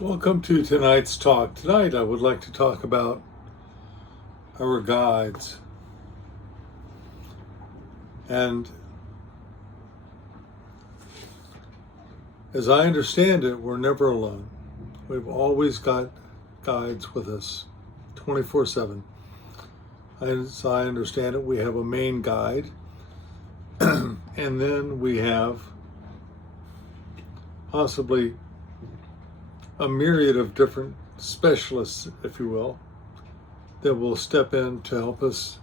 Welcome to tonight's talk. Tonight I would like to talk about our guides. And as I understand it, we're never alone. We've always got guides with us 24/7. As I understand it, we have a main guide, and then we have possibly a myriad of different specialists, if you will, that will step in to help us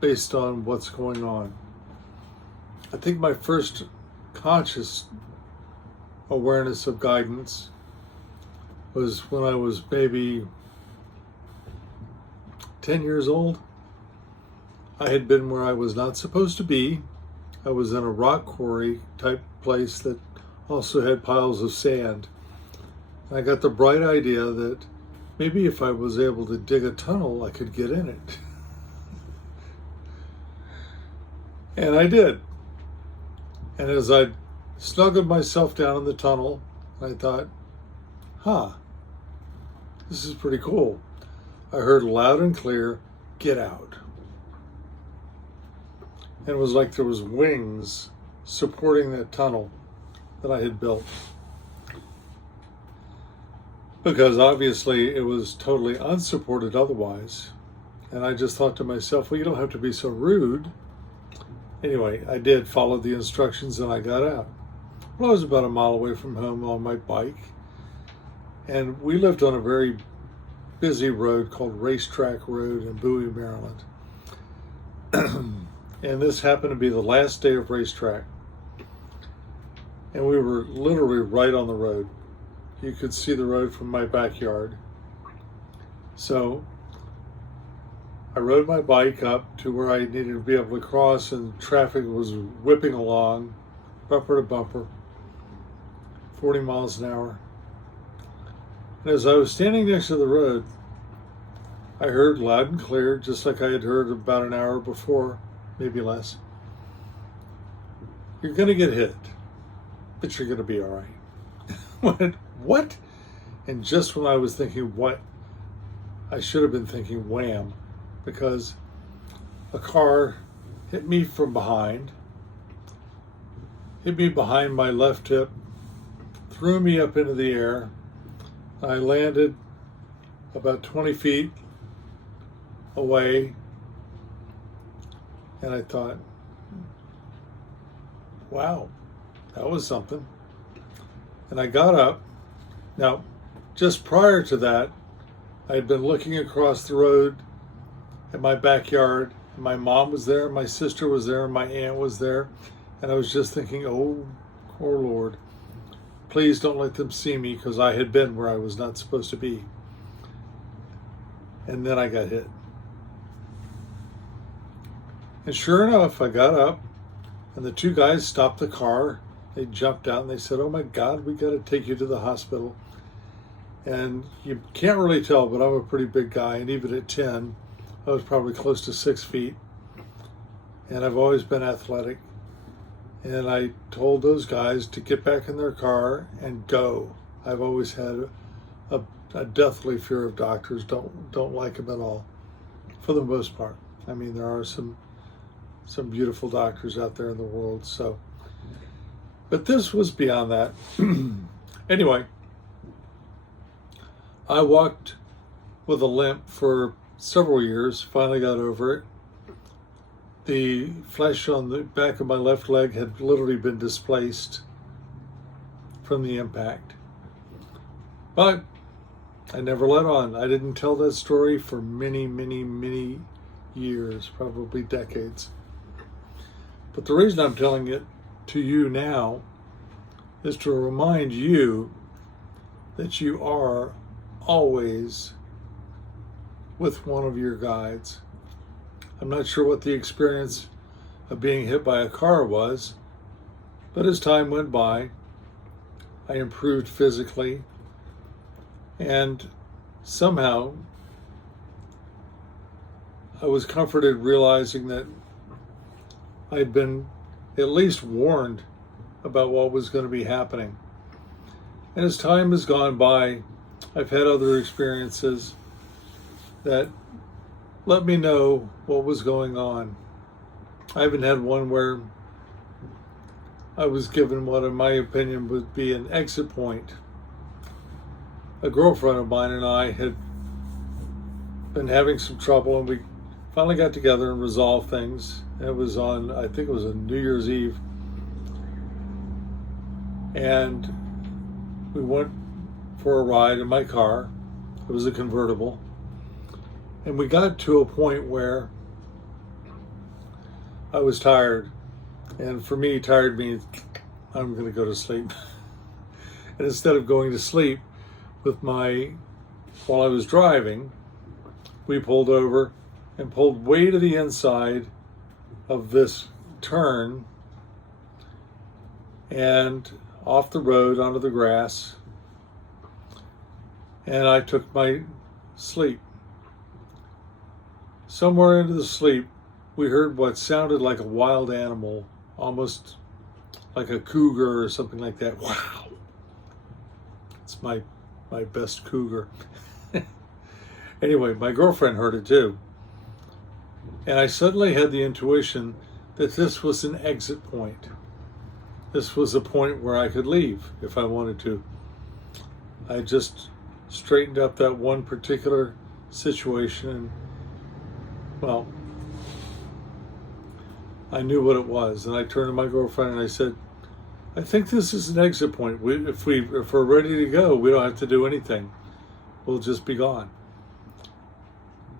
based on what's going on. I think my first conscious awareness of guidance was when I was maybe 10 years old. I had been where I was not supposed to be. I was in a rock quarry type place that also had piles of sand. I got the bright idea that maybe if I was able to dig a tunnel, I could get in it. And I did. And as I snuggled myself down in the tunnel, I thought, this is pretty cool. I heard loud and clear, "Get out." And it was like there was wings supporting that tunnel that I had built. Because obviously it was totally unsupported otherwise. And I just thought to myself, well, you don't have to be so rude. Anyway, I did follow the instructions and I got out. Well, I was about a mile away from home on my bike. And we lived on a very busy road called Racetrack Road in Bowie, Maryland. And this happened to be the last day of racetrack. And we were literally right on the road. You could see the road from my backyard. So I rode my bike up to where I needed to be able to cross, and traffic was whipping along, bumper to bumper, 40 miles an hour. And as I was standing next to the road, I heard loud and clear, just like I had heard about an hour before, maybe less, "You're going to get hit, but you're going to be all right." What? And just when I was thinking what, I should have been thinking wham, because a car hit me from behind, hit me behind my left hip, threw me up into the air. I landed about 20 feet away, and I thought, wow, that was something. And I got up. Now, just prior to that, I had been looking across the road at my backyard. My mom was there, my sister was there, my aunt was there, and I was just thinking, oh Lord, please don't let them see me, because I had been where I was not supposed to be. And then I got hit. And sure enough, I got up, and the two guys stopped the car. They jumped out and they said, "Oh my God, we got to take you to the hospital." And you can't really tell, but I'm a pretty big guy. And even at 10, I was probably close to 6 feet. And I've always been athletic. And I told those guys to get back in their car and go. I've always had a deathly fear of doctors. Don't like them at all, for the most part. I mean, there are some beautiful doctors out there in the world. So, but this was beyond that. Anyway, I walked with a limp for several years, finally got over it. The flesh on the back of my left leg had literally been displaced from the impact. But I never let on. I didn't tell that story for many, many, many years, probably decades. But the reason I'm telling it to you now is to remind you that you are always with one of your guides. I'm not sure what the experience of being hit by a car was, but as time went by, I improved physically, and somehow I was comforted realizing that I'd been at least warned about what was going to be happening. And as time has gone by, I've had other experiences that let me know what was going on. I even had one where I was given what, in my opinion, would be an exit point. A girlfriend of mine and I had been having some trouble, and we finally got together and resolved things. It was on, I think it was on New Year's Eve. And we went for a ride in my car. It was a convertible. And we got to a point where I was tired. And for me, tired means I'm going to go to sleep. And instead of going to sleep while I was driving, we pulled over and pulled way to the inside of this turn and off the road onto the grass. And I took my sleep. Somewhere into the sleep, we heard what sounded like a wild animal, almost like a cougar or something like that. Wow. It's my best cougar. Anyway, my girlfriend heard it too. And I suddenly had the intuition that this was an exit point. This was a point where I could leave if I wanted to. I just straightened up that one particular situation, and, well, I knew what it was. And I turned to my girlfriend and I said, I think this is an exit point. If we're ready to go, we don't have to do anything. We'll just be gone.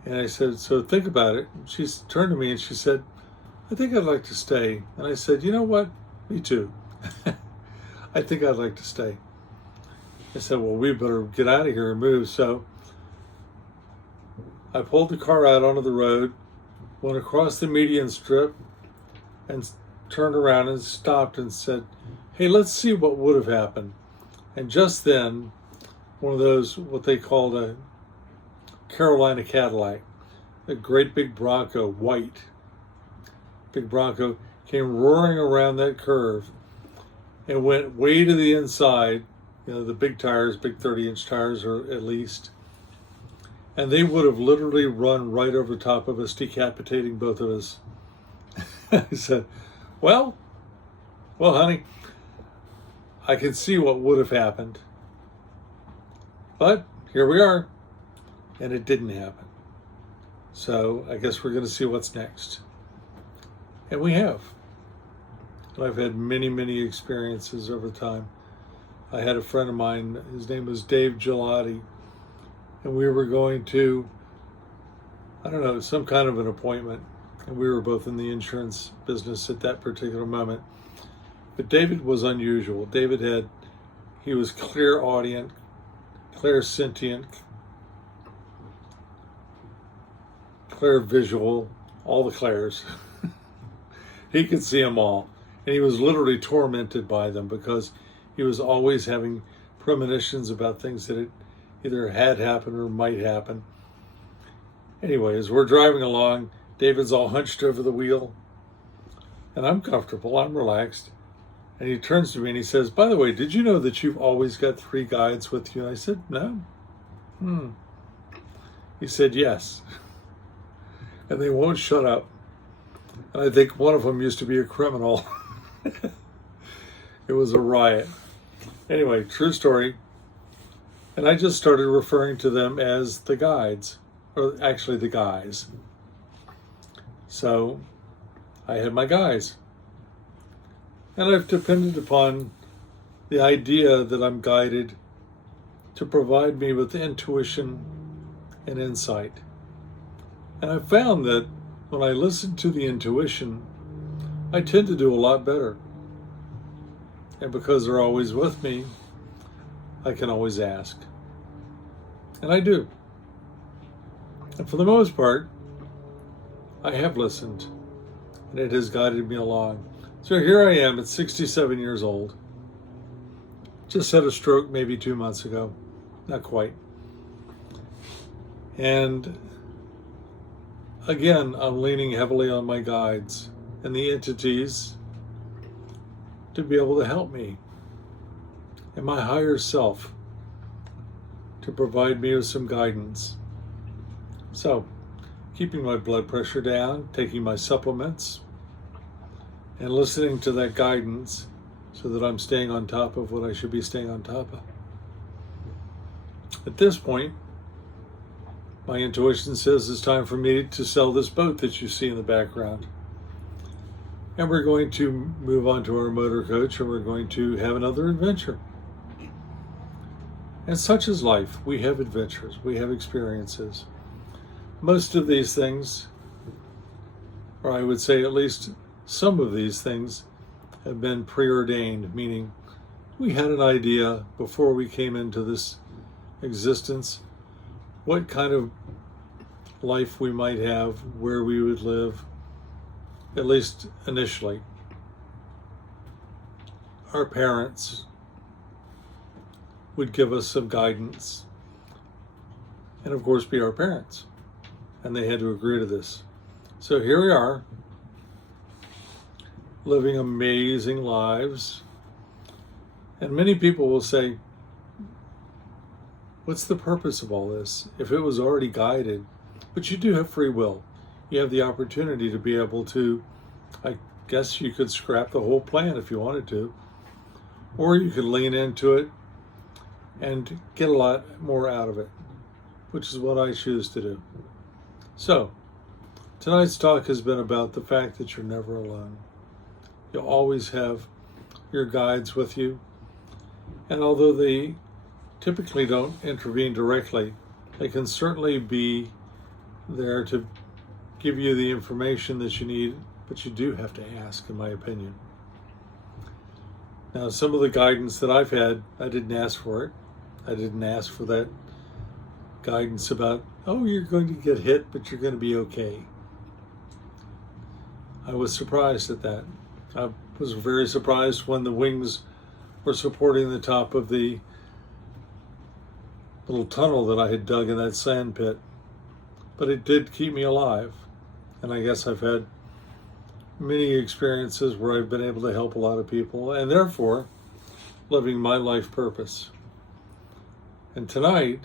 And I said, so think about it. She turned to me and she said, I think I'd like to stay. And I said, you know what? Me too. I think I'd like to stay. I said, well, we better get out of here and move. So I pulled the car out onto the road, went across the median strip, and turned around and stopped and said, hey, let's see what would have happened. And just then, one of those, what they called a Carolina Cadillac, a great big Bronco, white, big Bronco, came roaring around that curve and went way to the inside, the big tires, big 30-inch tires, or at least, and they would have literally run right over top of us, decapitating both of us. I said, well, honey, I can see what would have happened, but here we are, and it didn't happen. So I guess we're going to see what's next. And we have. And I've had many, many experiences over time. I had a friend of mine, his name was Dave Gelati, and we were going to, I don't know, some kind of an appointment. And we were both in the insurance business at that particular moment. But David was unusual. He was clairaudient, clairsentient, clairvisual, all the clairs. He could see them all. And he was literally tormented by them because he was always having premonitions about things that either had happened or might happen. Anyway, as we're driving along, David's all hunched over the wheel. And I'm comfortable, I'm relaxed. And he turns to me and he says, by the way, did you know that you've always got 3 guides with you? And I said, no. He said, yes. And they won't shut up. And I think one of them used to be a criminal. It was a riot. Anyway, true story. And I just started referring to them as the guides, or actually the guys. So I had my guys. And I've depended upon the idea that I'm guided to provide me with intuition and insight. And I've found that when I listen to the intuition, I tend to do a lot better. And because they're always with me, I can always ask. And I do. And for the most part, I have listened, and it has guided me along. So here I am at 67 years old. Just had a stroke maybe 2 months ago. Not quite. And again, I'm leaning heavily on my guides and the entities to be able to help me. and my higher self to provide me with some guidance. So, keeping my blood pressure down, taking my supplements, and listening to that guidance so that I'm staying on top of what I should be staying on top of. At this point, my intuition says it's time for me to sell this boat that you see in the background. And we're going to move on to our motor coach, and we're going to have another adventure. And such is life. We have adventures, we have experiences. Most of these things, or I would say at least some of these things, have been preordained, meaning we had an idea before we came into this existence what kind of life we might have, where we would live, at least initially. Our parents would give us some guidance, and of course be our parents, and they had to agree to this. So here we are, living amazing lives, and many people will say, what's the purpose of all this if it was already guided? But you do have free will. You have the opportunity to be able to, I guess you could scrap the whole plan if you wanted to, or you could lean into it and get a lot more out of it, which is what I choose to do. So, tonight's talk has been about the fact that you're never alone. You'll always have your guides with you, and although they typically don't intervene directly, they can certainly be there to give you the information that you need, but you do have to ask, in my opinion. Now, some of the guidance that I've had, I didn't ask for it. I didn't ask for that guidance about, oh, you're going to get hit, but you're going to be okay. I was surprised at that. I was very surprised when the wings were supporting the top of the little tunnel that I had dug in that sand pit. But it did keep me alive. And I guess I've had many experiences where I've been able to help a lot of people, and therefore living my life purpose. And tonight,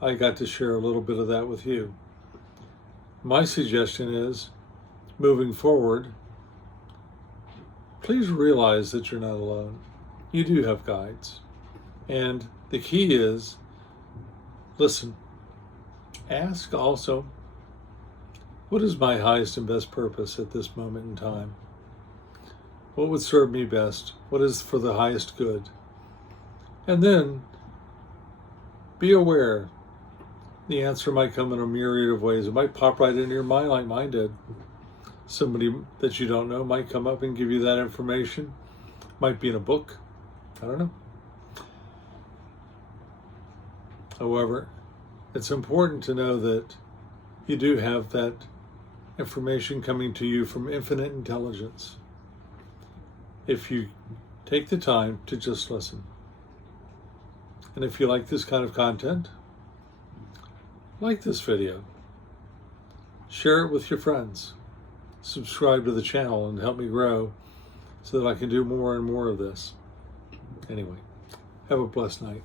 I got to share a little bit of that with you. My suggestion is, moving forward, please realize that you're not alone. You do have guides. And the key is, listen, ask also, what is my highest and best purpose at this moment in time? What would serve me best? What is for the highest good? And then be aware. The answer might come in a myriad of ways. It might pop right into your mind like mine did. Somebody that you don't know might come up and give you that information. Might be in a book. I don't know. However, it's important to know that you do have that information coming to you from infinite intelligence if you take the time to just listen. And if you like this kind of content, like this video, share it with your friends, subscribe to the channel and help me grow so that I can do more and more of this. Anyway, have a blessed night.